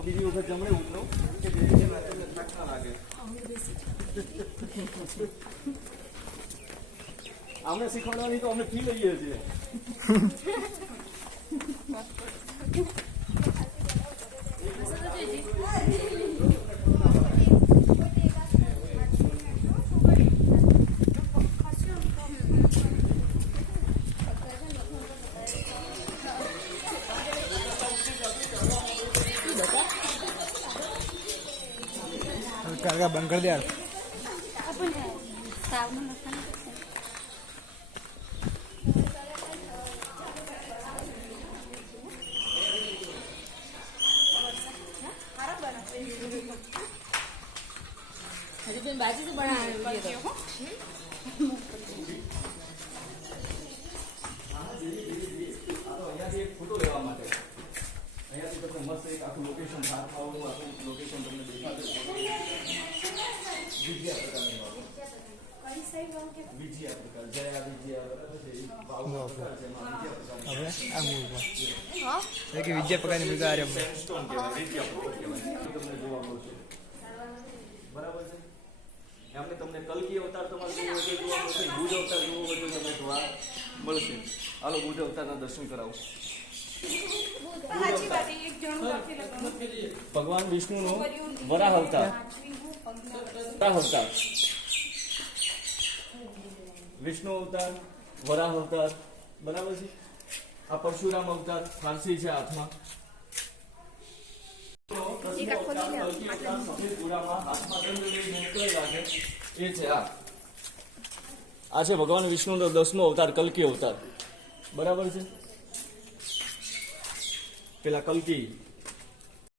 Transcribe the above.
તો બીજી વખત જમણે ઉતરો કે જેથી તમને થાક ના લાગે. અમને શીખવાડવાની તો અમે ફી લઈએ છીએ. કાકા બંધ કરી દે યાર. બાજી તો બનાવી અહીંયાથી એક ફોટો લેવા માટે અહીંયાથી તમને મસ્ત એક આખું લોકેશન આખું લોકેશન તમને દેખાશે. વિજયા પ્રકારની વિજયા પ્રકાર જયા વિજયા બરાબર છે. ભાવના પ્રકાર છે એમાં વિજયા પ્રકાર. હવે આ મૂળ કે વિજય પ્રકારની મૃગા આર્ય સેન્ડસ્ટોન કહેવાય, વિજયા પ્રકાર કહેવાય. તમને જોવા મળશે બરાબર છે. આપણે તમને કલ્કી અવતાર તમારે જોવો હોય તો જોવા મળશે, ભુજ અવતાર જોવો હોય તો તમને જોવા મળશે. હાલો ભુજ અવતારના દર્શન કરાવો. ભગવાન વિષ્ણુનો વરાહ અવતાર, વરાહ અવતાર, વિષ્ણુ અવતાર, વરાહ અવતાર બરાબર છે. આ પરશુરામ અવતાર ફારસી છે હાથમાં. એ છે આ છે ભગવાન વિષ્ણુનો 10મો અવતાર કલ્કી અવતાર બરાબર છે. પેલા કલ્કી